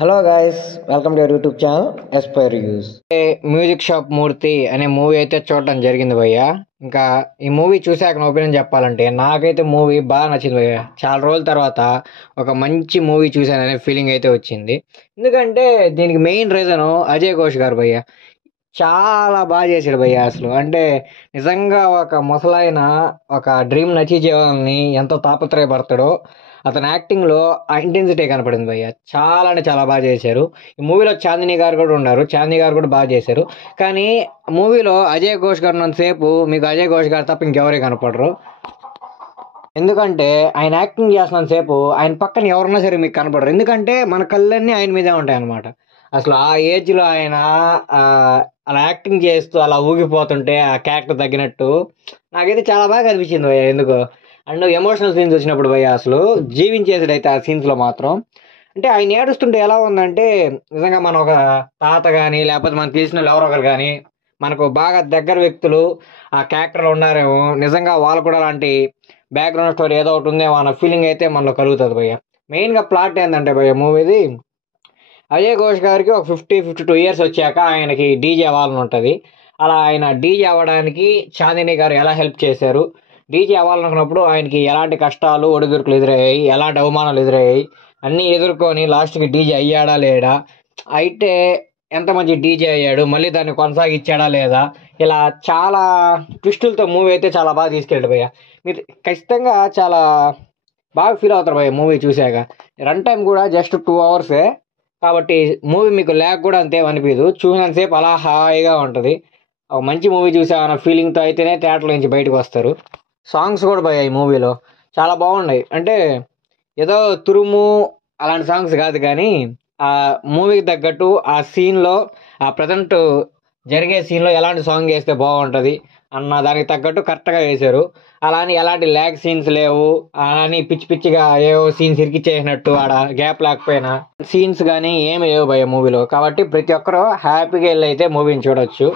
Hello guys, welcome to your YouTube channel Aspire reviews. Music shop Murthy అనే movie అయితే చూడటం జరిగింది భయ్య. ఇంకా ఈ మూవీ చూసాక నా ఒపీనియన్ చెప్పాలంటే నాకైతే మూవీ బాగా నచ్చింది భయ్య. చాలా రోజుల తర్వాత ఒక మంచి మూవీ చూశాననే ఫీలింగ్ అయితే వచ్చింది. ఎందుకంటే దీనికి మెయిన్ రీజన్ అజయ్ ఘోష్ గారు భయ్య. చాలా బాగా చేశాడు భయ్య. అసలు అంటే నిజంగా ఒక ముసలాయన ఒక డ్రీమ్ అచీవ్ చేయాలని ఎంతో తాపత్రయపడతాడో అతని యాక్టింగ్లో ఆ ఇంటెన్సిటీ కనపడింది భయ్య. చాలా అంటే చాలా బాగా చేశారు. ఈ మూవీలో చాందిని గారు కూడా ఉన్నారు. చాందిని గారు కూడా బాగా చేశారు. కానీ మూవీలో అజయ్ ఘోష్ గారు ఉన్నంతసేపు మీకు అజయ్ ఘోష్ గారు తప్ప ఇంకెవరే కనపడరు. ఎందుకంటే ఆయన యాక్టింగ్ చేస్తున్నంతసేపు ఆయన పక్కన ఎవరన్నా సరే మీకు కనపడరు. ఎందుకంటే మన కళ్ళన్నీ ఆయన మీదే ఉంటాయి అన్నమాట. అసలు ఆ ఏజ్లో ఆయన అలా యాక్టింగ్ చేస్తూ అలా ఊగిపోతుంటే ఆ క్యారెక్టర్ తగ్గినట్టు నాకైతే చాలా బాగా అనిపించింది భయ్య. ఎందుకో అండ్ ఎమోషనల్ సీన్స్ వచ్చినప్పుడు భయ్య అసలు జీవించేసాడు అయితే ఆ సీన్స్లో మాత్రం. అంటే ఆయన ఏడుస్తుంటే ఎలా ఉందంటే నిజంగా మన ఒక తాత కానీ లేకపోతే మనకు తెలిసిన వాళ్ళు ఎవరో ఒకరు కానీ మనకు బాగా దగ్గర వ్యక్తులు ఆ క్యారెక్టర్లో ఉన్నారేమో, నిజంగా వాళ్ళు కూడా అలాంటి బ్యాక్గ్రౌండ్ స్టోరీ ఏదో ఒకటి ఉందేమో అన్న ఫీలింగ్ అయితే మనలో కలుగుతుంది భయ్య. మెయిన్గా ప్లాట్ ఏంటంటే భయ్య మూవీది అజయ్ ఘోష్ గారికి ఒక 52 ఇయర్స్ వచ్చాక ఆయనకి డీజే అవ్వాలని ఉంటుంది. అలా ఆయన డీజే అవ్వడానికి చాందిని గారు ఎలా హెల్ప్ చేశారు, డీజే అవ్వాలనుకున్నప్పుడు ఆయనకి ఎలాంటి కష్టాలు ఒడిదుడుకులు ఎదురయ్యాయి, ఎలాంటి అవమానాలు ఎదురయ్యాయి, అన్నీ ఎదుర్కొని లాస్ట్కి డీజే అయ్యాడా లేడా, అయితే ఎంత మంచి డీజే అయ్యాడు, మళ్ళీ దాన్ని కొనసాగించాడా లేదా, ఇలా చాలా ట్విస్టులతో మూవీ అయితే చాలా బాగా తీసుకెళ్ళాడు భయ్య. మీరు ఖచ్చితంగా చాలా బాగా ఫీల్ అవుతారు భయ్య మూవీ చూశాక. రన్ టైం కూడా జస్ట్ 2 అవర్సే కాబట్టి మూవీ మీకు ల్యాగ్ కూడా అంతే అనిపించదు. చూసినంతసేపు అలా హాయిగా ఉంటుంది. ఒక మంచి మూవీ చూసామన్న ఫీలింగ్తో అయితేనే థియేటర్లో నుంచి బయటకు వస్తారు. సాంగ్స్ కూడా భయ్య ఈ మూవీలో చాలా బాగున్నాయి. అంటే ఏదో తురుము అలాంటి సాంగ్స్ కాదు కానీ ఆ మూవీకి తగ్గట్టు ఆ సీన్లో ఆ ప్రజెంట్ జరిగే సీన్లో ఎలాంటి సాంగ్ వేస్తే బాగుంటుంది అన్న దానికి తగ్గట్టు కరెక్ట్గా వేశారు. అలా అని ఎలాంటి ల్యాగ్ సీన్స్ లేవు, అలా అని పిచ్చి పిచ్చిగా ఏవో సీన్స్ ఇరికిచ్చేసినట్టు ఆడ గ్యాప్ లేకపోయినా సీన్స్ కానీ ఏమి లేవు భయ్య మూవీలో. కాబట్టి ప్రతి ఒక్కరూ హ్యాపీగా వెళ్ళి అయితే మూవీని చూడొచ్చు.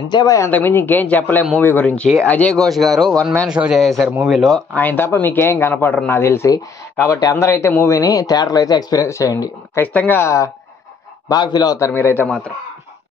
అంతే భయ్య, అంతకుమించి ఇంకేం చెప్పలేము మూవీ గురించి. అజయ్ ఘోష్ గారు 1 మ్యాన్ షో చేశారు మూవీలో. ఆయన తప్ప మీకేం కనపడరు నాకు తెలిసి. కాబట్టి అందరూ అయితే మూవీని థియేటర్లో అయితే ఎక్స్పీరియన్స్ చేయండి. ఖచ్చితంగా బాగా ఫీల్ అవుతారు మీరైతే మాత్రం.